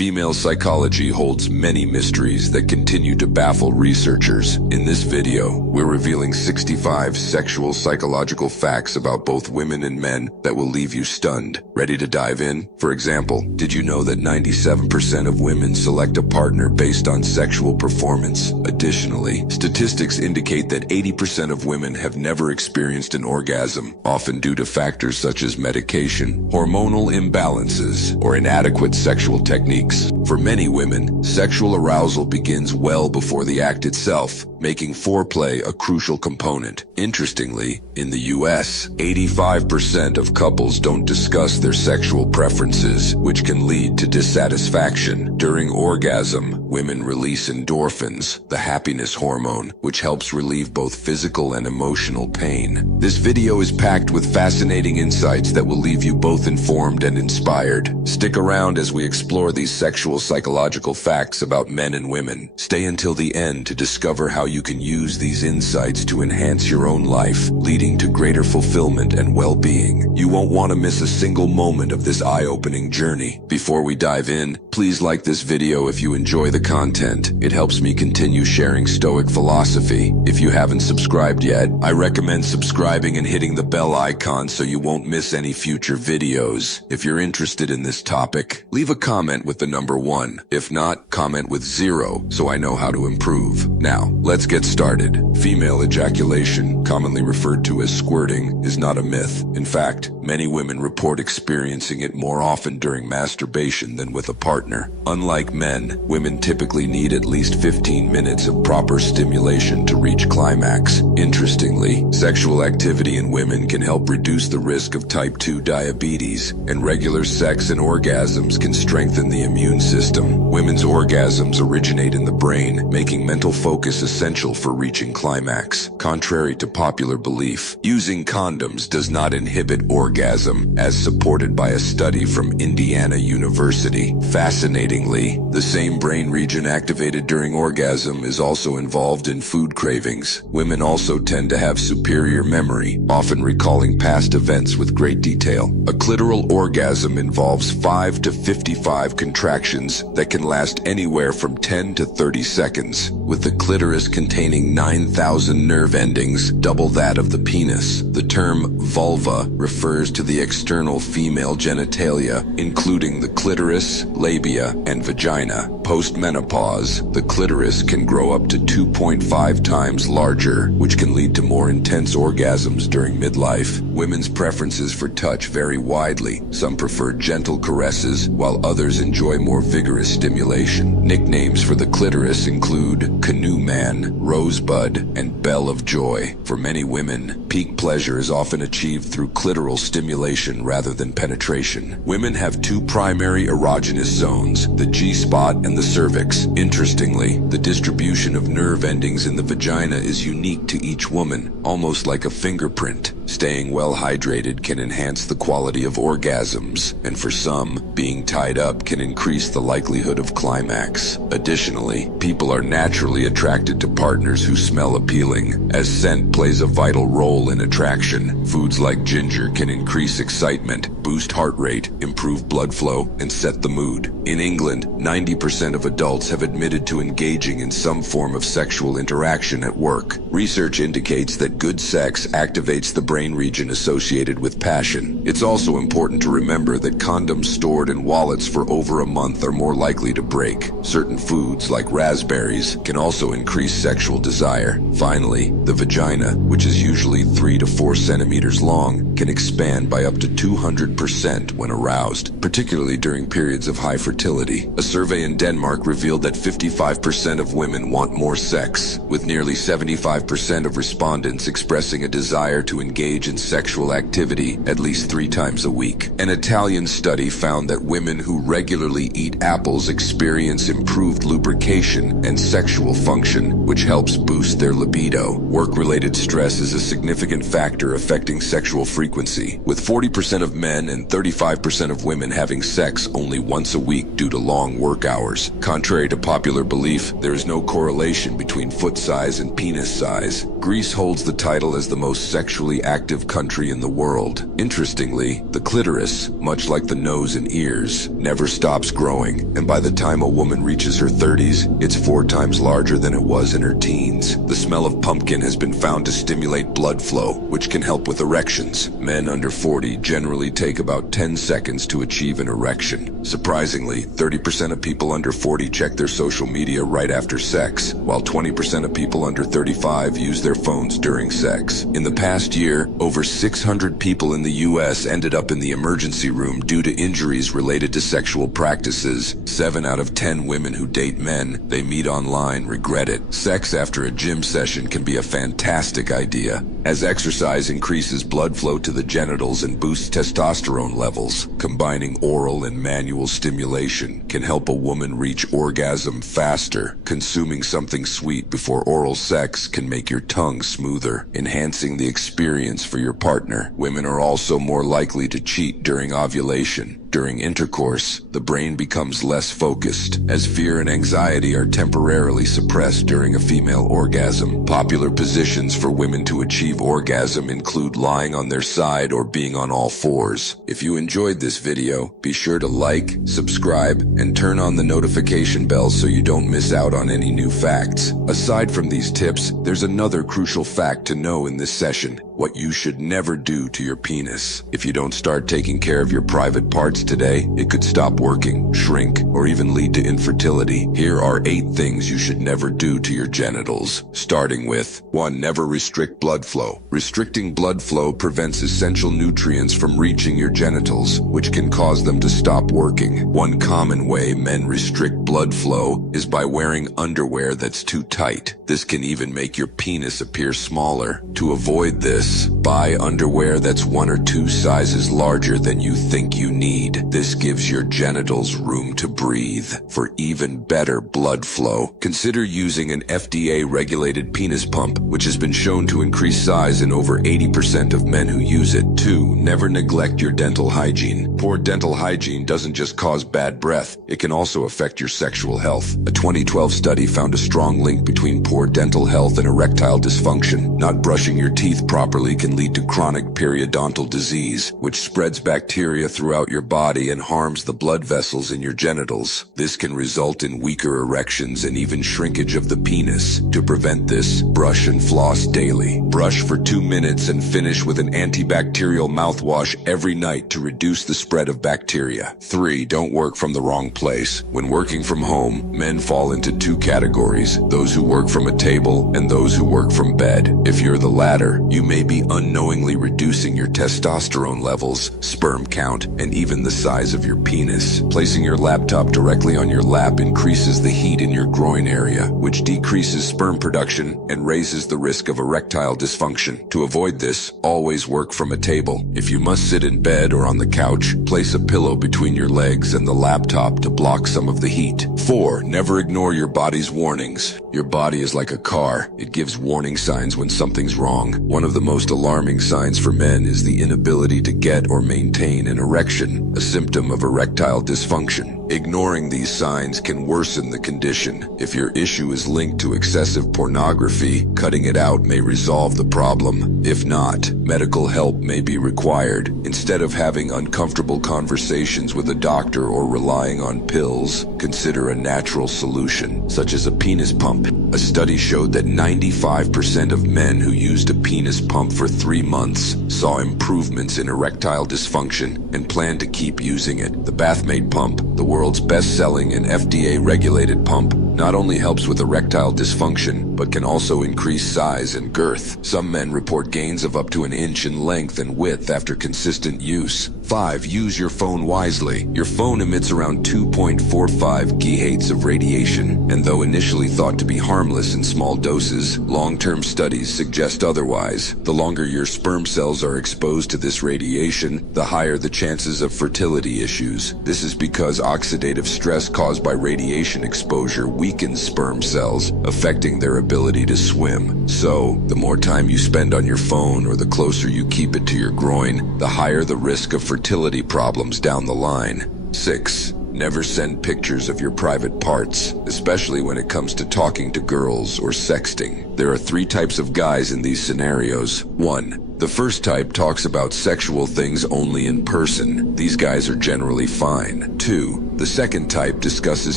Female psychology holds many mysteries that continue to baffle researchers. In this video, we're revealing 65 sexual psychological facts about both women and men that will leave you stunned. Ready to dive in? For example, did you know that 97% of women select a partner based on sexual performance? Additionally, statistics indicate that 80% of women have never experienced an orgasm, often due to factors such as medication, hormonal imbalances, or inadequate sexual techniques. For many women, sexual arousal begins well before the act itself, making foreplay a crucial component. Interestingly, in the US, 85% of couples don't discuss their sexual preferences, which can lead to dissatisfaction. During orgasm, women release endorphins, the happiness hormone, which helps relieve both physical and emotional pain. This video is packed with fascinating insights that will leave you both informed and inspired. Stick around as we explore these sexual psychological facts about men and women. Stay until the end to discover how you can use these insights to enhance your own life, leading to greater fulfillment and well-being. You won't want to miss a single moment of this eye-opening journey. Before we dive in, please like this video if you enjoy the content. It helps me continue sharing Stoic philosophy. If you haven't subscribed yet, I recommend subscribing and hitting the bell icon so you won't miss any future videos. If you're interested in this topic, leave a comment with the number 1. If not, comment with 0 so I know how to improve. Now, let's get started. Female ejaculation, commonly referred to as squirting, is not a myth. In fact, many women report experiencing it more often during masturbation than with a partner. Unlike men, women typically need at least 15 minutes of proper stimulation to reach climax. Interestingly, sexual activity in women can help reduce the risk of type 2 diabetes, and regular sex and orgasms can strengthen the immune system. Women's orgasms originate in the brain, making mental focus essential for reaching climax. Contrary to popular belief, using condoms does not inhibit orgasm, as supported by a study from Indiana University. Fascinatingly, the same brain region activated during orgasm is also involved in food cravings. Women also tend to have superior memory, often recalling past events with great detail. A clitoral orgasm involves 5 to 55 contractions that can last anywhere from 10 to 30 seconds, with the clitoris containing 9,000 nerve endings, double that of the penis. The term vulva refers to the external female genitalia, including the clitoris, labia, and vagina. Post-menopause, the clitoris can grow up to 2.5 times larger, which can lead to more intense orgasms during midlife. Women's preferences for touch vary widely. Some prefer gentle caresses, while others enjoy more vigorous stimulation. Nicknames for the clitoris include Canoe Man, Rosebud, and Bell of Joy. For many women, peak pleasure is often achieved through clitoral stimulation rather than penetration. Women have 2 primary erogenous zones, the G-spot and the cervix. Interestingly, the distribution of nerve endings in the vagina is unique to each woman, almost like a fingerprint. Staying well hydrated can enhance the quality of orgasms, and for some, being tied up can increase the likelihood of climax. Additionally, people are naturally attracted to partners who smell appealing, as scent plays a vital role in attraction. Foods like ginger can increase excitement, boost heart rate, improve blood flow, and set the mood. In England, 90% of adults have admitted to engaging in some form of sexual interaction at work. Research indicates that good sex activates the brain region associated with passion. It's also important to remember that condoms stored in wallets for over a month are more likely to break. Certain foods, like raspberries, can also increase sexual desire. Finally, the vagina, which is usually 3 to 4 centimeters long, can expand by up to 200% when aroused, particularly during periods of high fertility. A survey in Denmark revealed that 55% of women want more sex, with nearly 75% of respondents expressing a desire to engage in sexual activity at least 3 times a week. An Italian study found that women who regularly eat apples experience improved lubrication and sexual function, which helps boost their libido. Work-related stress is a significant factor affecting sexual frequency frequency, with 40% of men and 35% of women having sex only once a week due to long work hours. Contrary to popular belief, there is no correlation between foot size and penis size. Greece holds the title as the most sexually active country in the world. Interestingly, the clitoris, much like the nose and ears, never stops growing, and by the time a woman reaches her 30s, it's 4 times larger than it was in her teens. The smell of pumpkin has been found to stimulate blood flow, which can help with erections. Men under 40 generally take about 10 seconds to achieve an erection. Surprisingly, 30% of people under 40 check their social media right after sex, while 20% of people under 35 use their phones during sex. In the past year, over 600 people in the U.S. ended up in the emergency room due to injuries related to sexual practices. 7 out of 10 women who date men they meet online regret it. Sex after a gym session can be a fantastic idea, as exercise increases blood flow to the genitals and boosts testosterone levels. Combining oral and manual stimulation can help a woman reach orgasm faster. Consuming something sweet before oral sex can make your tongue smoother, enhancing the experience for your partner. Women are also more likely to cheat during ovulation. During intercourse, the brain becomes less focused, as fear and anxiety are temporarily suppressed during a female orgasm. Popular positions for women to achieve orgasm include lying on their side or being on all fours. If you enjoyed this video, be sure to like, subscribe, and turn on the notification bell so you don't miss out on any new facts. Aside from these tips, there's another crucial fact to know in this session: what you should never do to your penis. If you don't start taking care of your private parts today, it could stop working, shrink, or even lead to infertility. Here are 8 things you should never do to your genitals. Starting with 1. Never restrict blood flow. Restricting blood flow prevents essential nutrients from reaching your genitals, which can cause them to stop working. One common way men restrict blood flow is by wearing underwear that's too tight. This can even make your penis appear smaller. To avoid this, buy underwear that's 1 or 2 sizes larger than you think you need. This gives your genitals room to breathe. For even better blood flow, consider using an FDA-regulated penis pump, which has been shown to increase size in over 80% of men who use it. 2. Never neglect your dental hygiene. Poor dental hygiene doesn't just cause bad breath, it can also affect your sexual health. A 2012 study found a strong link between poor dental health and erectile dysfunction. Not brushing your teeth properly can lead to chronic periodontal disease, which spreads bacteria throughout your body and harms the blood vessels in your genitals. This can result in weaker erections and even shrinkage of the penis. To prevent this, brush and floss daily. Brush for 2 minutes and finish with an antibacterial mouthwash every night to reduce the spread of bacteria. 3. Don't work from the wrong place. When working from home, men fall into 2 categories: those who work from a table and those who work from bed. If you're the latter, you may be unknowingly reducing your testosterone levels, sperm count, and even the size of your penis. Placing your laptop directly on your lap increases the heat in your groin area, which decreases sperm production and raises the risk of erectile dysfunction. To avoid this, always work from a table. If you must sit in bed or on the couch, place a pillow between your legs and the laptop to block some of the heat. 4. Never ignore your body's warnings. Your body is like a car. It gives warning signs when something's wrong. One of the most alarming signs for men is the inability to get or maintain an erection, a symptom of erectile dysfunction. Ignoring these signs can worsen the condition. If your issue is linked to excessive pornography, cutting it out may resolve the problem. If not, medical help may be required. Instead of having uncomfortable conversations with a doctor or relying on pills, consider a natural solution, such as a penis pump. A study showed that 95% of men who used a penis pump for 3 months saw improvements in erectile dysfunction and plan to keep using it. The Bathmate pump, the world's best-selling and FDA-regulated pump, not only helps with erectile dysfunction, but can also increase size and girth. Some men report gains of up to 1 inch in length and width after consistent use. 5. Use your phone wisely. Your phone emits around 2.45 GHz of radiation, and though initially thought to be harmless in small doses, long-term studies suggest otherwise. The longer your sperm cells are exposed to this radiation, the higher the chances of fertility issues. This is because oxidative stress caused by radiation exposure weakens sperm cells, affecting their ability ability to swim. So, the more time you spend on your phone or the closer you keep it to your groin, the higher the risk of fertility problems down the line. 6. Never send pictures of your private parts, especially when it comes to talking to girls or sexting. There are 3 types of guys in these scenarios. 1. The first type talks about sexual things only in person. These guys are generally fine. 2. The second type discusses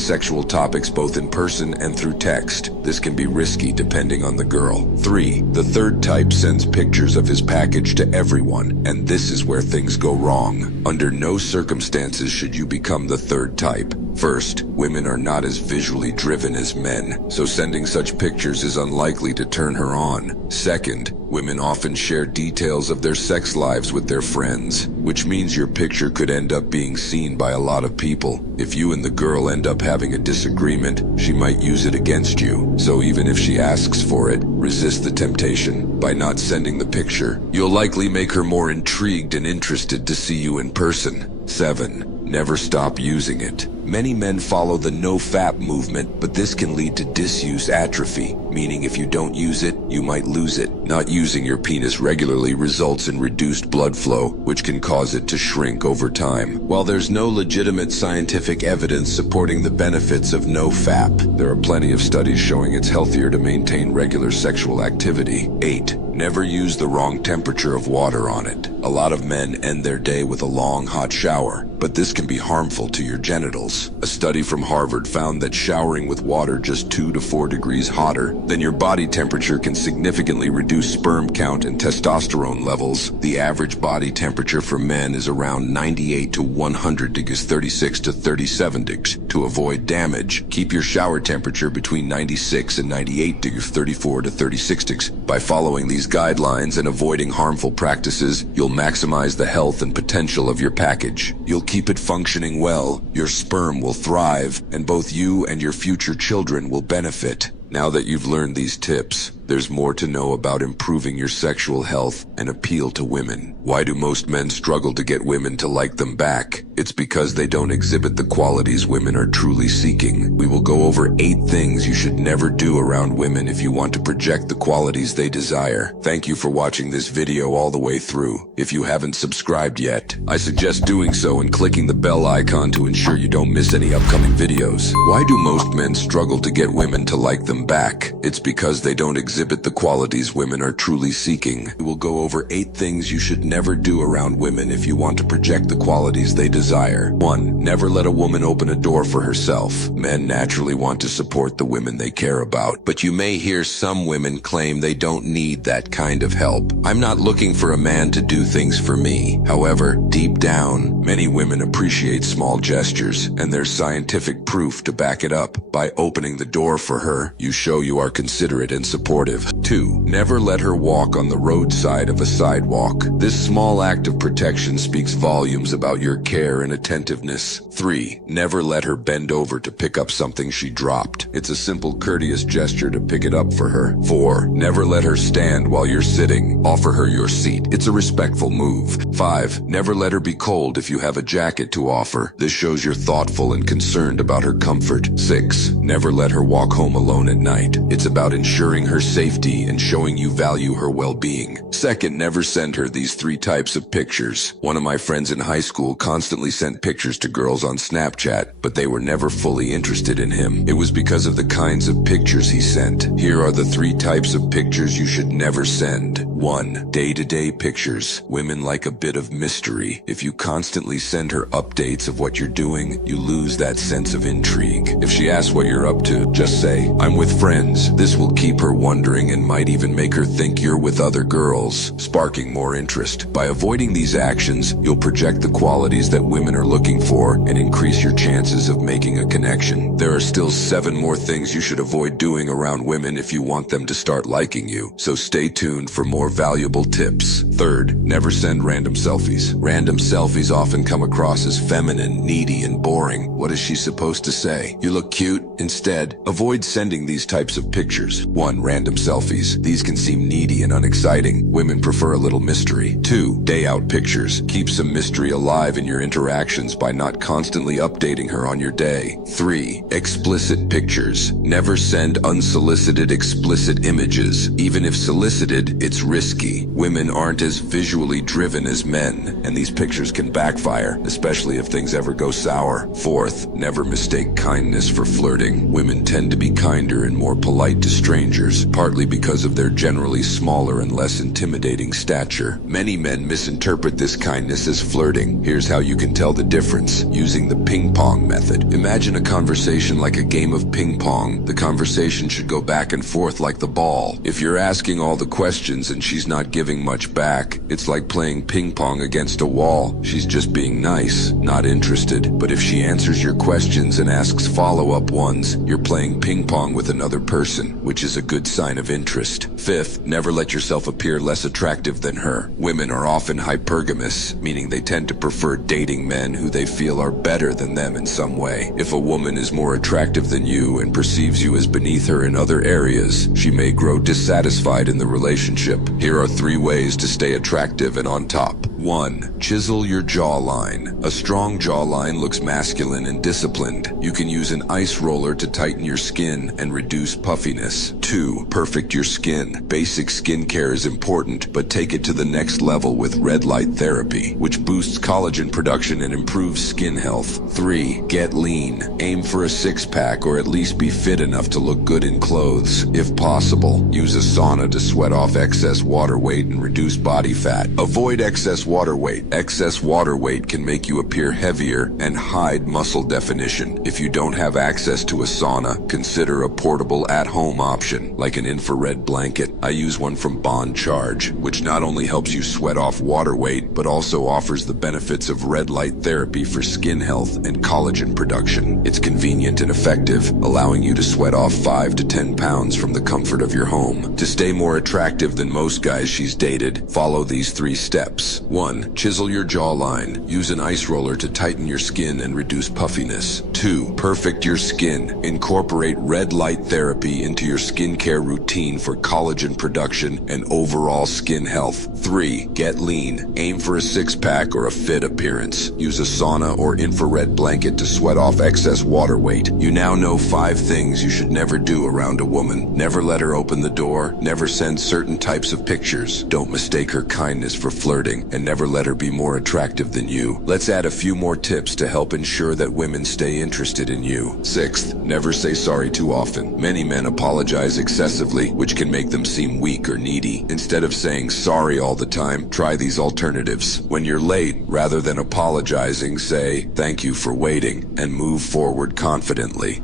sexual topics both in person and through text. This can be risky depending on the girl. 3. The third type sends pictures of his package to everyone, and this is where things go wrong. Under no circumstances should you become the third type. First, women are not as visually driven as men, so sending such pictures is unlikely to turn her on. Second, women often share details of their sex lives with their friends, which means your picture could end up being seen by a lot of people. If you and the girl end up having a disagreement, she might use it against you. So even if she asks for it, resist the temptation. By not sending the picture, you'll likely make her more intrigued and interested to see you in person. 7. Never stop using it. Many men follow the no-fap movement, but this can lead to disuse atrophy, meaning if you don't use it, you might lose it. Not using your penis regularly results in reduced blood flow, which can cause it to shrink over time. While there's no legitimate scientific evidence supporting the benefits of no-fap, there are plenty of studies showing it's healthier to maintain regular sexual activity. 8. Never use the wrong temperature of water on it. A lot of men end their day with a long, hot shower, but this can be harmful to your genitals. A study from Harvard found that showering with water just 2 to 4 degrees hotter than your body temperature can significantly reduce sperm count and testosterone levels. The average body temperature for men is around 98 to 100 degrees, 36 to 37 degrees. To avoid damage, keep your shower temperature between 96 and 98 degrees, 34 to 36 degrees. By following these guidelines and avoiding harmful practices, you'll maximize the health and potential of your package. You'll keep it functioning well, your sperm will thrive, and both you and your future children will benefit. Now that you've learned these tips, there's more to know about improving your sexual health and appeal to women. Why do most men struggle to get women to like them back? It's because they don't exhibit the qualities women are truly seeking. We will go over 8 things you should never do around women if you want to project the qualities they desire. Thank you for watching this video all the way through. If you haven't subscribed yet, I suggest doing so and clicking the bell icon to ensure you don't miss any upcoming videos. Why do most men struggle to get women to like them back? It's because they don't exhibit the qualities women are truly seeking. We will go over 8 things you should never do around women if you want to project the qualities they desire. 1. Never let a woman open a door for herself. Men naturally want to support the women they care about, but you may hear some women claim they don't need that kind of help. I'm not looking for a man to do things for me. However, deep down, many women appreciate small gestures, and there's scientific proof to back it up. By opening the door for her, you show you are considerate and supportive. 2. Never let her walk on the roadside of a sidewalk. This small act of protection speaks volumes about your care and attentiveness. 3. Never let her bend over to pick up something she dropped. It's a simple, courteous gesture to pick it up for her. 4. Never let her stand while you're sitting. Offer her your seat. It's a respectful move. 5. Never let her be cold if you have a jacket to offer. This shows you're thoughtful and concerned about her comfort. 6. Never let her walk home alone at night. It's about ensuring her safety and showing you value her well-being. Second, never send her these 3 types of pictures. One of my friends in high school constantly sent pictures to girls on Snapchat, but they were never fully interested in him. It was because of the kinds of pictures he sent. Here are the 3 types of pictures you should never send. 1. Day-to-day pictures. Women like a bit of mystery. If you constantly send her updates of what you're doing, you lose that sense of intrigue. If she asks what you're up to, just say, "I'm with friends." This will keep her wondering and might even make her think you're with other girls, sparking more interest. By avoiding these actions, you'll project the qualities that women are looking for and increase your chances of making a connection. There are still 7 more things you should avoid doing around women if you want them to start liking you, so stay tuned for more valuable tips. Third, never send random selfies. Random selfies often come across as feminine, needy, and boring. What is she supposed to say? You look cute? Instead, avoid sending these types of pictures. 1. Random selfies. These can seem needy and unexciting. Women prefer a little mystery. 2. Day out pictures. Keep some mystery alive in your interactions by not constantly updating her on your day. 3. Explicit pictures. Never send unsolicited explicit images. Even if solicited, it's risky. Women aren't as visually driven as men, and these pictures can backfire, especially if things ever go sour. 4th, never mistake kindness for flirting. Women tend to be kinder and more polite to strangers, partly because of their generally smaller and less intimidating stature. Many men misinterpret this kindness as flirting. Here's how you can tell the difference, using the ping pong method. Imagine a conversation like a game of ping pong. The conversation should go back and forth like the ball. If you're asking all the questions and she's not giving much back, it's like playing ping pong against a wall. She's just being nice, not interested. But if she answers your questions and asks follow-up ones, you're playing ping pong with another person, which is a good sign of interest. 5th, never let yourself appear less attractive than her. Women are often hypergamous, meaning they tend to prefer dating men who they feel are better than them in some way. If a woman is more attractive than you and perceives you as beneath her in other areas, she may grow dissatisfied in the relationship. Here are 3 ways to stay attractive and on top. 1. Chisel your jawline. A strong jawline looks masculine and disciplined. You can use an ice roller to tighten your skin and reduce puffiness. 2. Perfect your skin. Basic skincare is important, but take it to the next level with red light therapy, which boosts collagen production and improves skin health. 3. Get lean. Aim for a six-pack or at least be fit enough to look good in clothes. If possible, use a sauna to sweat off excess water weight and reduce body fat. Avoid excess water weight. Excess water weight can make you appear heavier and hide muscle definition. If you don't have access to a sauna, consider a portable at-home option, like an infrared blanket. I use one from Bond Charge, which not only helps you sweat off water weight, but also offers the benefits of red light therapy for skin health and collagen production. It's convenient and effective, allowing you to sweat off 5 to 10 pounds from the comfort of your home. To stay more attractive than most guys she's dated, follow these 3 steps. 1. Chisel your jawline. Use an ice roller to tighten your skin and reduce puffiness. 2. Perfect your skin. Incorporate red light therapy into your skincare routine for collagen production and overall skin health. 3. Get lean. Aim for a six-pack or a fit appearance. Use a sauna or infrared blanket to sweat off excess water weight. You now know 5 things you should never do around a woman. Never let her open the door. Never send certain types of pictures. Don't mistake her kindness for flirting. And never let her be more attractive than you. Let's add a few more tips to help ensure that women stay interested in you. 6th, never say sorry too often. Many men apologize excessively, which can make them seem weak or needy. Instead of saying sorry all the time, try these alternatives. When you're late, rather than apologizing, say, "Thank you for waiting," and move forward confidently.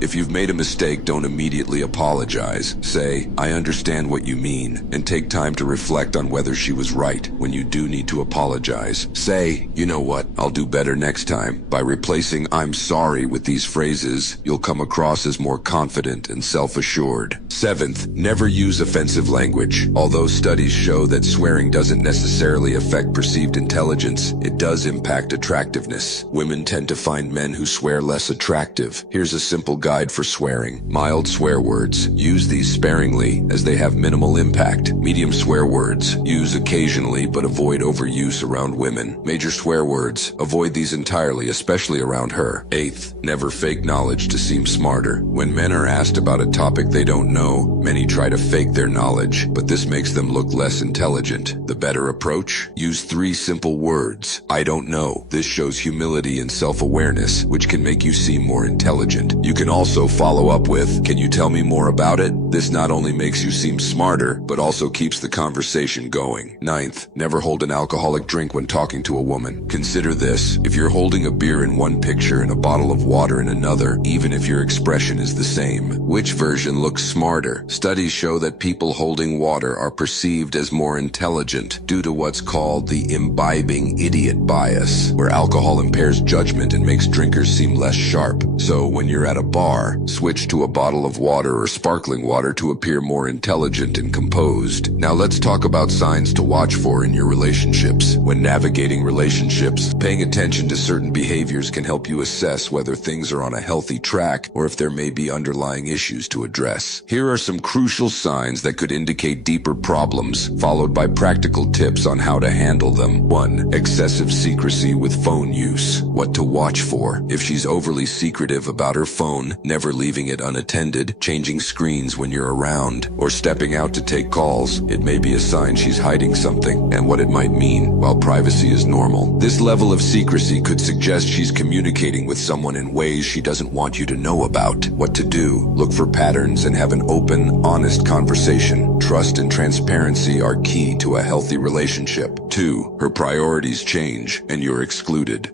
If you've made a mistake, don't immediately apologize. Say, "I understand what you mean," and take time to reflect on whether she was right. When you do need to apologize, say, "You know what, I'll do better next time." By replacing "I'm sorry" with these phrases, you'll come across as more confident and self-assured. 7th, never use offensive language. Although studies show that swearing doesn't necessarily affect perceived intelligence, it does impact attractiveness. Women tend to find men who swear less attractive. Here's a simple guide for swearing. Mild swear words. Use these sparingly, as they have minimal impact. Medium swear words. Use occasionally, but avoid overuse around women. Major swear words. Avoid these entirely, especially around her. 8th, never fake knowledge to seem smarter. When men are asked about a topic they don't know, many try to fake their knowledge, but this makes them look less intelligent. The better approach? Use 3 simple words. I don't know. This shows humility and self-awareness, which can make you seem more intelligent. You can also follow up with, "Can you tell me more about it?" This not only makes you seem smarter, but also keeps the conversation going. 9th, never hold an alcoholic drink when talking to a woman. Consider this. If you're holding a beer in one picture and a bottle of water in another, even if your expression is the same, which version looks smarter? Studies show that people holding water are perceived as more intelligent due to what's called the imbibing idiot bias, where alcohol impairs judgment and makes drinkers seem less sharp. So when you're at a bar, switch to a bottle of water or sparkling water her to appear more intelligent and composed. Now let's talk about signs to watch for in your relationships. When navigating relationships, paying attention to certain behaviors can help you assess whether things are on a healthy track or if there may be underlying issues to address. Here are some crucial signs that could indicate deeper problems, followed by practical tips on how to handle them. 1. Excessive secrecy with phone use. What to watch for. If she's overly secretive about her phone, never leaving it unattended, changing screens when you're around, or stepping out to take calls, it may be a sign she's hiding something and what it might mean. While privacy is normal, this level of secrecy could suggest she's communicating with someone in ways she doesn't want you to know about. What to do. Look for patterns and have an open, honest conversation. Trust and transparency are key to a healthy relationship. 2. Her priorities change and you're excluded.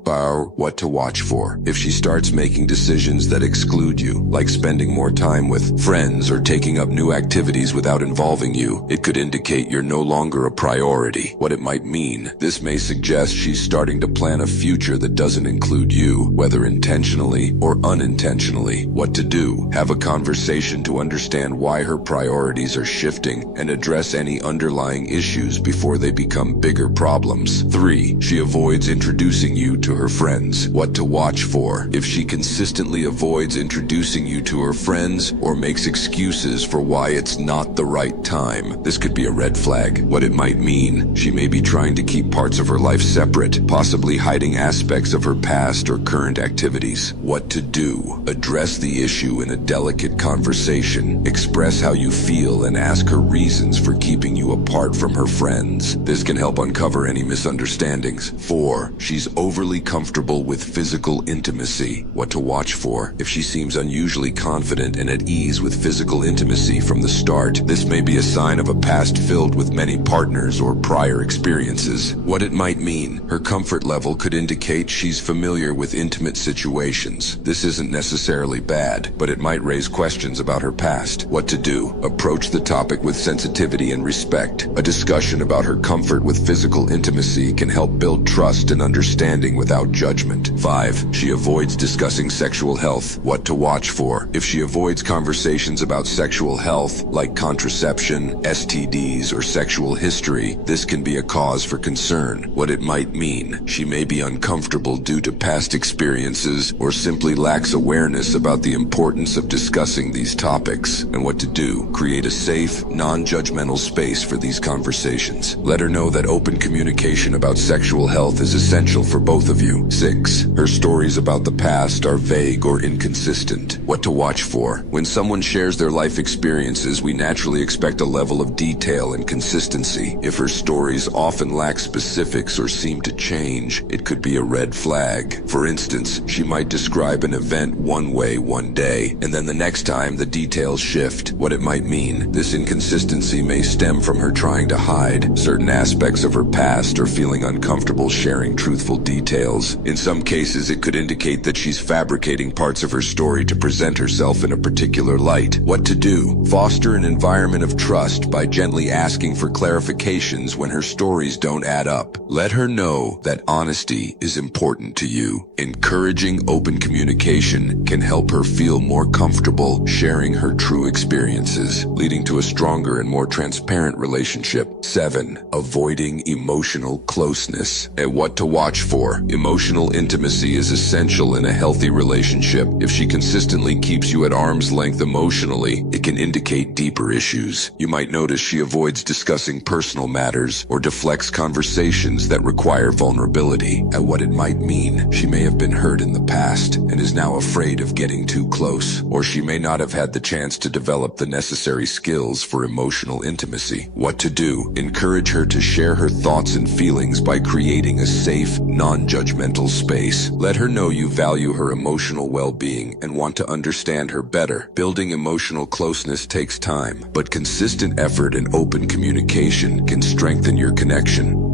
What to watch for. If she starts making decisions that exclude you, like spending more time with friends or taking up new activities without involving you, it could indicate you're no longer a priority. What it might mean. This may suggest she's starting to plan a future that doesn't include you, whether intentionally or unintentionally. What to do. Have a conversation to understand why her priorities are shifting and address any underlying issues before they become bigger problems. 3. She avoids introducing you to her friends. What to watch for. If she consistently avoids introducing you to her friends or makes excuses for why it's not the right time, this could be a red flag. What it might mean. She may be trying to keep parts of her life separate, possibly hiding aspects of her past or current activities. What to do. Address the issue in a delicate conversation. Express how you feel and ask her reasons for keeping you apart from her friends. This can help uncover any misunderstandings. 4. She's overly comfortable with physical intimacy. What to watch for. If she seems unusually confident and at ease with physical intimacy from the start, this may be a sign of a past filled with many partners or prior experiences. What it might mean. Her comfort level could indicate she's familiar with intimate situations. This isn't necessarily bad, but it might raise questions about her past. What to do. Approach the topic with sensitivity and respect. A discussion about her comfort with physical intimacy can help build trust and understanding without judgment. 5. She avoids discussing sexual health. What to watch for. If she avoids conversations about sexual health, like contraception, STDs, or sexual history, this can be a cause for concern. What it might mean. She may be uncomfortable due to past experiences or simply lacks awareness about the importance of discussing these topics. And what to do. Create a safe, non-judgmental space for these conversations. Let her know that open communication about sexual health is essential for both of you. 6. Her stories about the past are vague or inconsistent. What to watch for. When someone shares their life experiences, we naturally expect a level of detail and consistency. If her stories often lack specifics or seem to change, it could be a red flag. For instance, she might describe an event one way one day, and then the next time the details shift. What it might mean. This inconsistency may stem from her trying to hide certain aspects of her past or feeling uncomfortable sharing truthful details. In some cases, it could indicate that she's fabricating parts of her story to present herself in a particular light. What to do. Foster an environment of trust by gently asking for clarifications when her stories don't add up. Let her know that honesty is important to you. Encouraging open communication can help her feel more comfortable sharing her true experiences, leading to a stronger and more transparent relationship. 7. Avoiding emotional closeness. And what to watch for. Emotional intimacy is essential in a healthy relationship. If she consistently keeps you at arm's length emotionally, it can indicate deeper issues. You might notice she avoids discussing personal matters or deflects conversations that require vulnerability. And what it might mean. She may have been hurt in the past and is now afraid of getting too close, or she may not have had the chance to develop the necessary skills for emotional intimacy. What to do. Encourage her to share her thoughts and feelings by creating a safe, non-judgmental space. Let her know you value her emotional well-being and want to understand her better. Building emotional closeness takes time, but consistent effort and open communication can strengthen your connection.